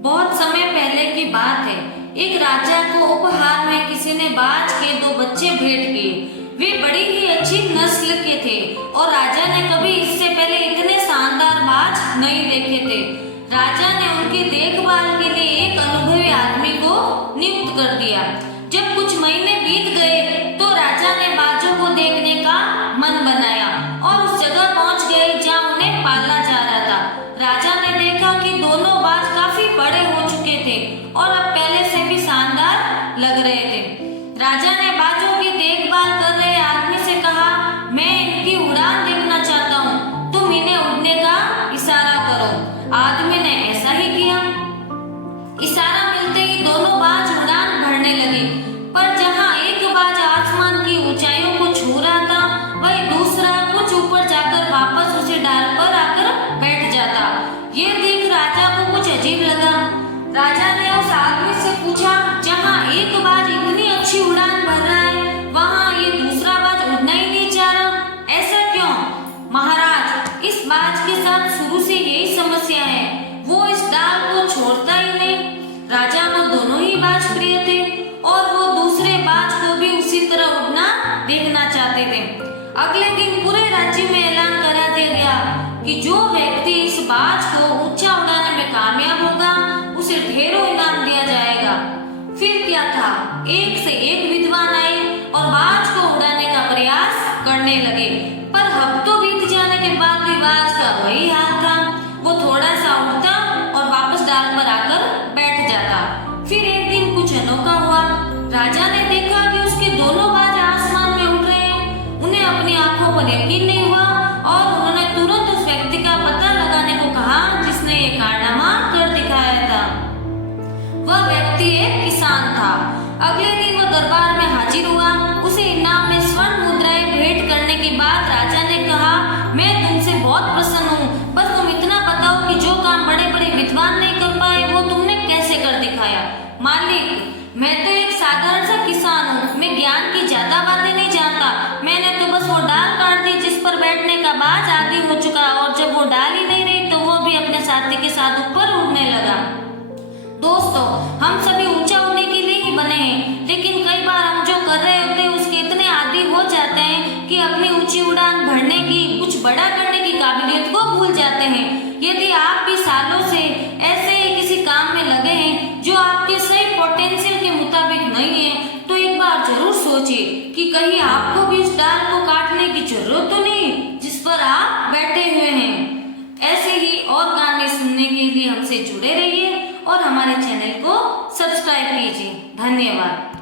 बहुत समय पहले की बात है। एक राजा को उपहार में किसी ने बाज के 2 बच्चे भेंट किए। वे बड़ी ही अच्छी नस्ल के थे और राजा ने कभी इससे पहले इतने शानदार बाज नहीं देखे थे। राजा ने उनकी देखभाल के लिए एक अनुभवी आदमी को नियुक्त कर दिया। जब कुछ महीने बीत गए तो राजा ने बाजों को देखने का मन बनाया और उस जगह पहुंच गए जहां उन्हें पाला जा रहा था। राजा ने देखा कि दोनों बाज काफी बड़े हो चुके थे और अब पहले से भी शानदार लग रहे थे। राजा ने बाजों की देखभाल कर रहे आदमी से कहा, मैं इनकी उड़ान देखना चाहता हूँ, तुम इन्हें उड़ने का इशारा करो। आदमी ने ऐसा ही किया। इशारा मिलते ही दोनों बाज उड़ान भरने लगे, पर जहाँ एक बाज आसमान की ऊंचाइयों को छू रहा था, वही दूसरा कुछ ऊपर जाकर वापस उसी डाल पर आकर बैठ जाता। ये देख राजा को कुछ अजीब लगा। राजा ने उस आदमी से पूछा, जहाँ एक बाज इतनी अच्छी उड़ान भर रहा है, वहाँ ये दूसरा बाज उड़ना ही नहीं चाह रहा, ऐसा क्यों? महाराज, इस बाज के साथ शुरू से यही समस्या है, वो इस डाल को छोड़ता ही नहीं। राजा को दोनों ही बाज प्रिय थे और वो दूसरे बाज को भी उसी तरह उड़ना देखना चाहते थे। अगले दिन पूरे राज्य में ऐलान करा दिया गया कि जो व्यक्ति इस बाज को ऊंचा उड़ाने में कामयाब होगा, उसे ढेरों इनाम दिया जाएगा। फिर क्या था, एक से एक विद्वान आए और बाज को उड़ाने का प्रयास करने लगे, पर हफ्तों बीत जाने के बाद भी बाज का वही हाल था। वो थोड़ा सा उड़ता और वापस डाल पर आकर बैठ जाता। फिर एक दिन कुछ अनोखा हुआ। राजा ने देखा कि उसके दोनों बाज आसमान में उड़ रहे हैं। उन्हें अपनी आंखों पर यकीन नहीं हुआ और उन्होंने तुरंत उस व्यक्ति का पता लगाने को कहा जिसने ये कारनामा कर दिखाया था। वह व्यक्ति एक किसान था। अगले दिन वो दरबार में हाजिर हुआ। उसे इनाम में स्वर्ण मुद्राएं भेंट करने के बाद राजा ने कहा, मैं तुमसे बहुत प्रसन्न हूँ, बस तुम इतना बताओ कि जो काम बड़े बड़े विद्वान नहीं कर पाए वो तुमने कैसे कर दिखाया। मालिक, मैं तो एक साधारण सा किसान हूँ, मैं ज्ञान की ज्यादा बातें नहीं जानता। मैंने तो बस वो डाल काट दी जिस पर बैठने का बाज आदि हो चुका, और जब वो डाल ही नहीं रही तो वो भी अपने साथी के साथ ऊपर उड़ने लगा। दोस्तों, हम सभी ऊंचा उड़ने के लिए ही बने हैं, लेकिन कई बार हम जो कर रहे होते हैं उसके इतने आदी हो जाते हैं कि अपनी ऊंची उड़ान भरने की, कुछ बड़ा करने की काबिलियत को भूल जाते हैं। यदि आप भी सालों से ऐसे ही किसी काम में लगे हैं जो आपके सही पोटेंशियल के मुताबिक नहीं है, तो एक बार जरूर सोचिए कि कहीं आपको भी इस डाल को काटने की जरूरत तो नहीं जिस पर आप बैठे हुए हैं। ऐसे ही और गाने सुनने के लिए हमसे जुड़े रहिए और हमारे चैनल को सब्सक्राइब कीजिए। धन्यवाद।